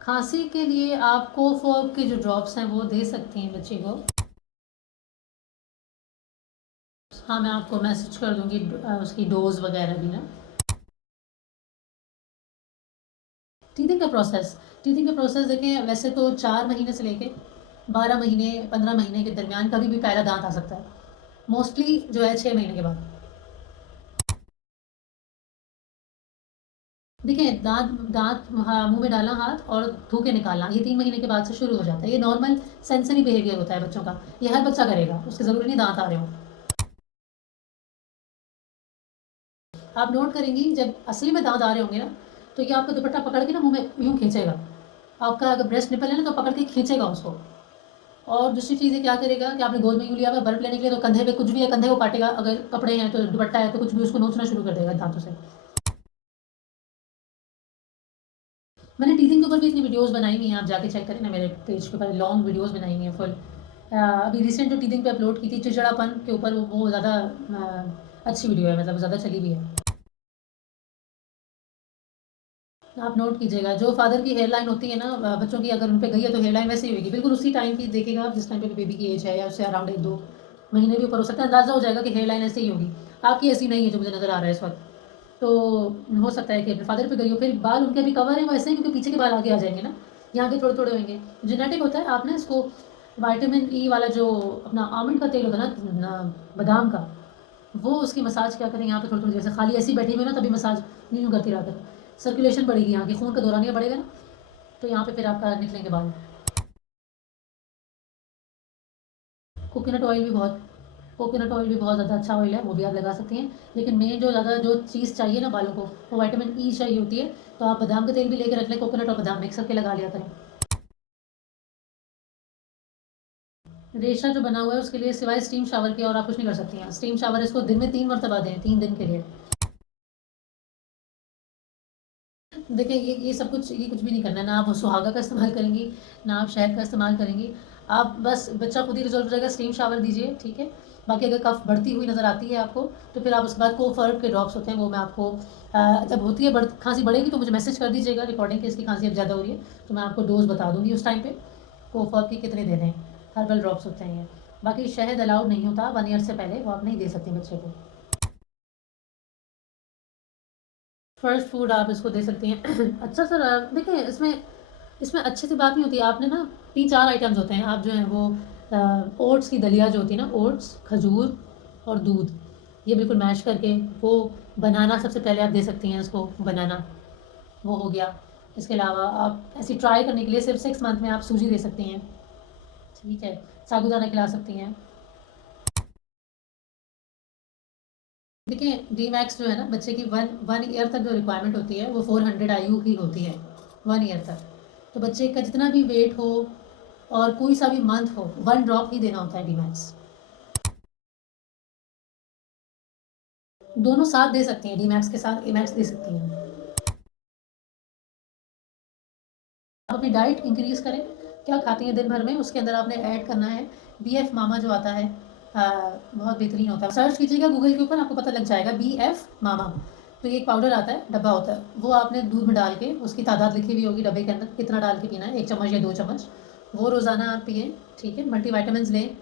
खांसी के लिए आप कोफॉब के जो ड्रॉप्स हैं वो दे सकती हैं बच्चे को। हाँ, मैं आपको मैसेज कर दूंगी उसकी डोज वगैरह भी ना। टीथिंग का प्रोसेस देखें, वैसे तो 4 महीने से लेके 12 महीने 15 महीने के दरमियान कभी भी पहला दांत आ सकता है। मोस्टली जो है 6 महीने के बाद। देखिए, दांत दांत मुंह में डालना हाथ और थू के निकालना, ये 3 महीने के बाद से शुरू हो जाता है। ये नॉर्मल सेंसरी बिहेवियर होता है बच्चों का। ये हर बच्चा करेगा, उसके ज़रूरी नहीं दांत आ रहे हों। आप नोट करेंगी, जब असली में दांत आ रहे होंगे ना, तो ये आपका दुपट्टा पकड़ के ना मुंह में यूँ खींचेगा। आपका अगर ब्रेस्ट निपल है ना, तो पकड़ के खींचेगा उसको। और दूसरी चीज़ है, क्या करेगा कि आपने गोद में यूँ लिया हुआ बर्फ लेने के लिए, तो कंधे पे कुछ भी है, कंधे को काटेगा। अगर कपड़े हैं तो दुपट्टा है तो कुछ भी उसको नोचना शुरू कर देगा दांतों से। मैंने टीथिंग के ऊपर भी इतनी वीडियोस बनाई हुई हैं, आप जाके चेक करें ना, मेरे पेज के ऊपर लॉन्ग वीडियोस बनाई हुई हैं फुल। अभी रिसेंट जो टीथिंग पे अपलोड की थी चिड़चिड़ापन के ऊपर, वो ज़्यादा अच्छी वीडियो है, मतलब ज़्यादा चली हुई है। आप नोट कीजिएगा, जो फादर की हेयरलाइन होती है ना बच्चों की, अगर उन पे गई है तो हेयरलाइन वैसे ही होगी, बिल्कुल उसी टाइम की देखिएगा आप जिस टाइम पे बेबी की एज है, या उससे अराउंड 1-2 महीने भी ऊपर हो सकता है। अंदाज़ा हो जाएगा कि हेयरलाइन ऐसे ही होगी। आपकी ऐसी नहीं है जो मुझे नज़र आ रहा है इस वक्त। तो हो सकता है कि अपने फादर पे गई हो। फिर बाल उनके अभी कवर है वैसे ही, क्योंकि पीछे के बाल आगे आ जाएंगे ना, यहाँ के थोड़े थोड़े होंगे। जेनेटिक होता है। आप ना इसको विटामिन ई वाला जो अपना आमंड का तेल होता है ना, बादाम का, वो उसकी मसाज क्या करें यहाँ पे थोड़ी थोड़ी देर से, खाली ऐसी बैठी हुई ना तभी मसाज यूँ करती रहा करें। सर्कुलेशन बढ़ेगी, यहाँ की खून का दौरानिया बढ़ेगा ना, तो यहाँ पे फिर आपका निकलेंगे बाल। कोकोनट ऑयल भी बहुत कोकोनट ऑयल भी बहुत ज़्यादा अच्छा ऑयल है, वो भी आप लगा सकती हैं। लेकिन मेन जो ज़्यादा जो चीज़ चाहिए ना बालों को, वो विटामिन ई चाहिए होती है। तो आप बादाम का तेल भी लेके रख लें, कोकोनट और बादाम मिक्स करके लगा लिया करें। रेशा जो बना हुआ है उसके लिए सिवाय स्टीम शावर के और आप कुछ नहीं कर सकती हैं। स्टीम शावर इसको दिन में 3 मरतबा दें, 3 दिन के लिए। देखिए, ये सब कुछ, ये कुछ भी नहीं करना है। ना आप सुहागा का इस्तेमाल करेंगी, ना आप शहद का इस्तेमाल करेंगी। आप बस, बच्चा खुद ही रिजॉल्व हो जाएगा। स्टीम शावर दीजिए, ठीक है। बाकी अगर कफ बढ़ती हुई नज़र आती है आपको, तो फिर आप उसके बाद कोफर्ट के ड्रॉप्स होते हैं, वो मैं आपको जब होती है खांसी बढ़ेगी तो मुझे मैसेज कर दीजिएगा रिकॉर्डिंग कि इसकी खांसी अब ज़्यादा हो रही है, तो मैं आपको डोज बता दूंगी उस टाइम पे कोफर्ट की कितने देने हैं। हर्बल ड्रॉप्स होते हैं ये। बाकी शहद अलाउड नहीं होता 1 ईयर से पहले, वो आप नहीं दे सकती बच्चे को। फर्स्ट फूड आप इसको दे सकती हैं। अच्छा सर, देखिए इसमें इसमें अच्छे से बात नहीं होती। आपने ना 3-4 आइटम्स होते हैं, आप जो हैं वो ओट्स की दलिया जो होती है ना, ओट्स, खजूर और दूध, ये बिल्कुल मैश करके वो बनाना सबसे पहले आप दे सकती हैं इसको। बनाना वो हो गया। इसके अलावा आप ऐसी ट्राई करने के लिए सिर्फ 6 मंथ में आप सूजी दे सकती हैं, ठीक है। साबूदाना खिला सकती हैं। देखिए, डी मैक्स जो है ना बच्चे की, वन वन ईयर तक जो रिक्वायरमेंट होती है वो 400 IU की होती है, 1 ईयर तक। तो बच्चे का जितना भी वेट हो और कोई सा भी मंथ हो, 1 ड्रॉप ही देना होता है डी मैक्स। दोनों साथ दे सकती हैं, डी मैक्स के साथ ए मैक्स दे सकती हैं। आप अपनी डाइट इंक्रीज करें, क्या खाती हैं दिन भर में, उसके अंदर आपने ऐड करना है BF मामा जो आता है, बहुत बेहतरीन होता है। सर्च कीजिएगा गूगल के ऊपर, आपको पता लग जाएगा BF मामा। तो ये एक पाउडर आता है, डब्बा होता है, वो आपने दूध में डाल के, उसकी तादाद लिखी हुई होगी डब्बे के अंदर, कितना डाल के पीना है, 1 चम्मच या 2 चम्मच, वो रोज़ाना आप पिए, ठीक है। मल्टी वाइटामिन लें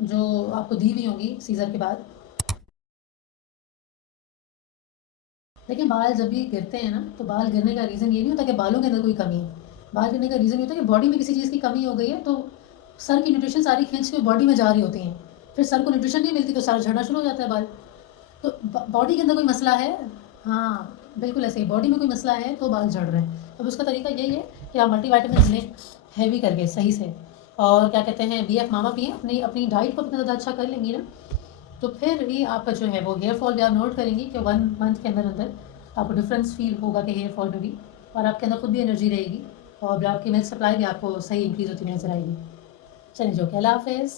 जो आपको दी हुई होंगी सीज़र के बाद। देखिए, बाल जब भी गिरते हैं ना, तो बाल गिरने का रीज़न ये नहीं होता कि बालों के अंदर कोई कमी है। बाल गिरने का रीज़न ये होता है कि बॉडी में किसी चीज़ की कमी हो गई है, तो सर की न्यूट्रिशन सारी खींच के बॉडी में जा रही होती हैं। फिर सर को न्यूट्रिशन नहीं मिलती तो सर झड़ना शुरू हो जाता है बाल। तो बॉडी के अंदर कोई मसला है। हाँ, बिल्कुल ऐसे ही बॉडी में कोई मसला है तो बाल झड़ रहे हैं। अब उसका तरीका यही है कि आप मल्टीविटामिन लें हैवी करके सही से, और क्या कहते हैं BF मामा पिए। अपनी अपनी डाइट को इतना ज़्यादा अच्छा कर लेंगी ना, तो फिर ही आपका जो है वो हेयर फॉल भी आप नोट करेंगी कि 1 मंथ के अंदर अंदर आपको डिफरेंस फील होगा कि हेयर फॉल में भी, और आपके अंदर खुद भी एनर्जी रहेगी, और आपकी मिल्क सप्लाई भी आपको सही इंक्रीज़ होती नजर आएगी। चलिए, जो कि अल्लाह हाफ़िज़।